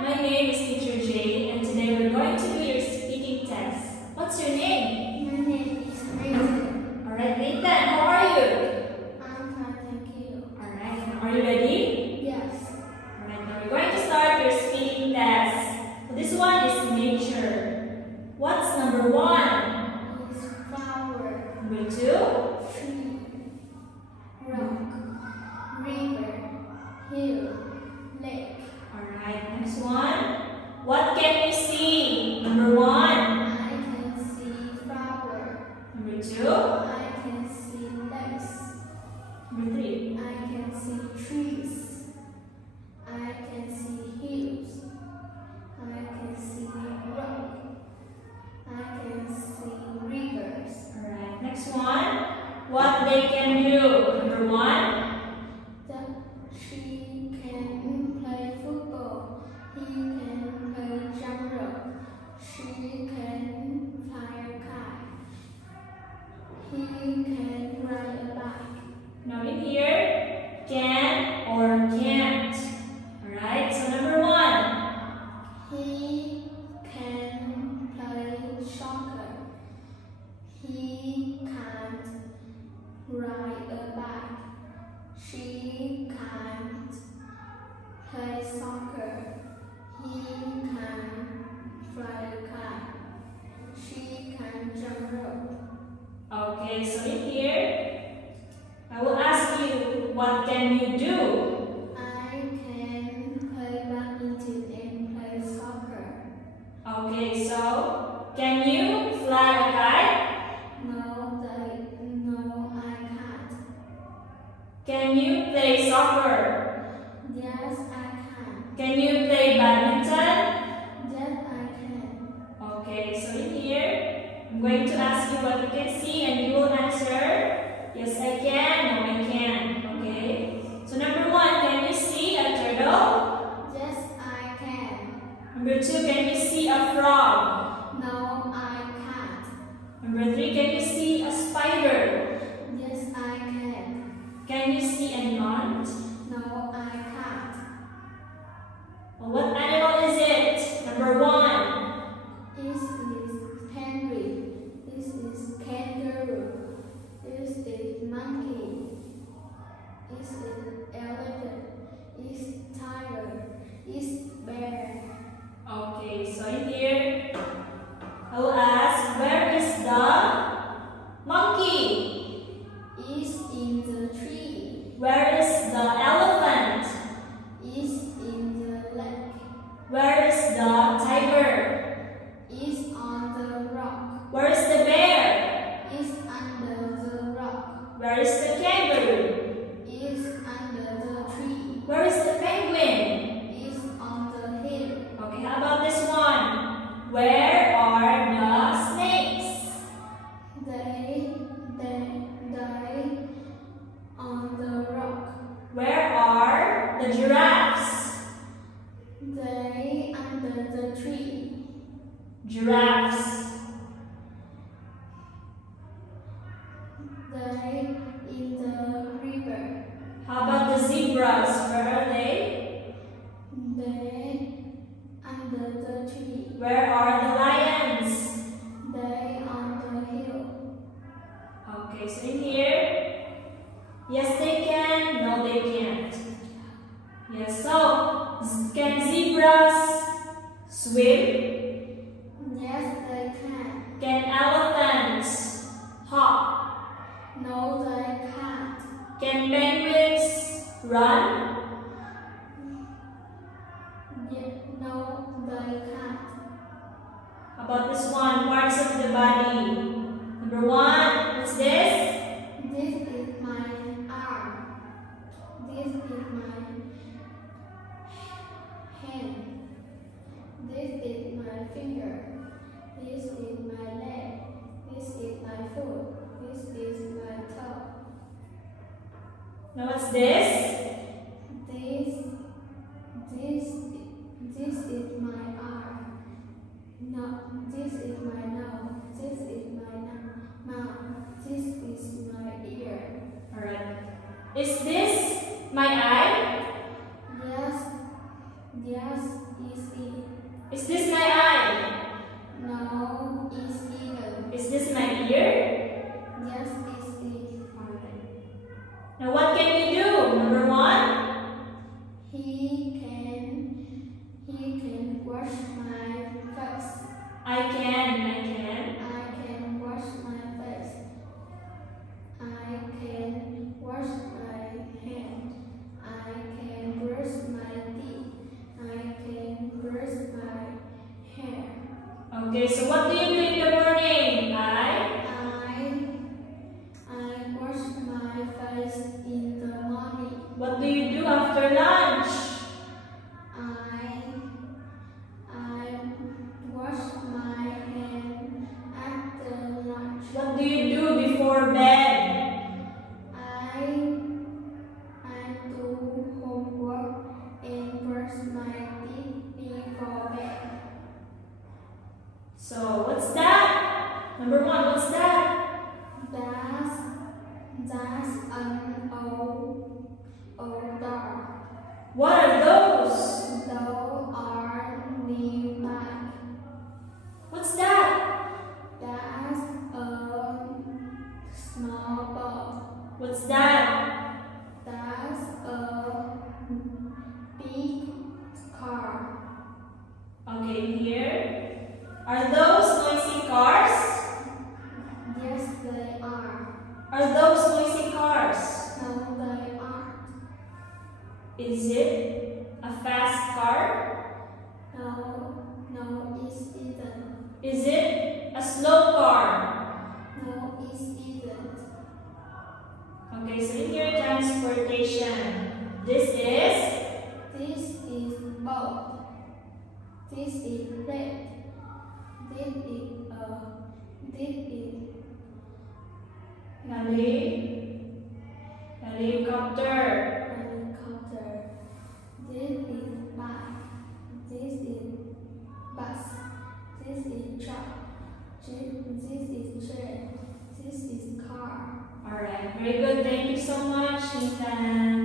my name is Teacher Jane, and today we're going to do your speaking test. What's your name? My name is Nathan. Alright, Nathan, how are you? I'm fine, thank you. Alright, are you ready? Yes. Alright, now we're going to start your speaking test. So this one is nature. What's number 1? It's flower, Number 2? tree, rock, river, hill, lake. Alright, next one. What can you see? Number 1. I can see flower. Number 2. I can see lakes. Number 3. I can see trees. I can see hills. I can see rock. I can see rivers. Alright, next one. What they can do? Number 1. She can play football. He can play jump rope. She can fly a kite. He can ride a bike. Now in here, can or can't. Alright, so number 1. He can play soccer. He can't ride a bike. She can't play soccer. He can fly a kite. She can jump rope. Okay, so in here, I will ask you, what can you do? I can play badminton and play soccer. Okay, so can you fly a kite? No, I can't. Can you play soccer? Yes, I can. Can you play badminton? Yes, I can. Okay, so in here, I'm going to ask you what you can see and you will answer, yes I can, no I can. Okay, so number 1, can you see a turtle? Yes, I can. Number 2, can you see a frog? No, I can't. Number 3, can you see a spider? Yes, I can. Can you see an ant? No, I can't. Well, what animal is it? Number 1. This is penguin. This is kangaroo. This is monkey. This is elephant. This is tiger. This is bear. Okay, so in here, I will ask, where is the monkey? Is in the tree. Where is the elephant? Is in the lake. Where is the tiger? Is on the rock. Where is the bear? Is under the rock. Where is the kangaroo? Is under the tree. Where is the penguin? Is on the hill. Okay, how about this one? Where are the snakes? They on the rock. Where are the giraffes? They under the tree. Giraffes. They in the river. How about the zebras? Where are they? They under the tree. Where are the lions? They on the hill. Okay, so in here, yes they can, no they can't. Yes, so can zebras swim? Yes, they can. Can elephants hop? No, they can't. Can penguins run? No, they can't. How about this one? Parts of the body. Number 1, what's this? This is my arm. This is my hand. This is my finger. This is my leg. This is my foot. This is my toe. Now what's this? This is my arm. No, this is my nose. This is my mouth. This is my ear. Alright. Is this my eye? Yes, is Is this my eye? No, it's even. Is this my ear? Yes, it's it. Now what can you do? Number 1? He can wash my face. I can. I can wash my face. I can wash my hand. I can brush my teeth. I can brush my hair. Okay, so what do you do in the morning? I wash my face in the morning. What do you do after lunch? I wash my hand after lunch. What do you do before bed? I do homework and brush my teeth before bed. So what's that? Number 1, what's that? That's an old dog. What are those? Those are new bag. What's that? That's a small ball. What's that? That's a big car. Okay, here. Are those noisy cars? Yes, they are. Are those noisy cars? No, they aren't. Is it a fast car? No, it isn't. Is it a slow car? No, it isn't. Okay, so in your transportation, this is boat. This is plane. This is helicopter. helicopter. This is bike. This is bus. This is truck. This is train. This is car. Alright, very good. Thank you so much, Nathan.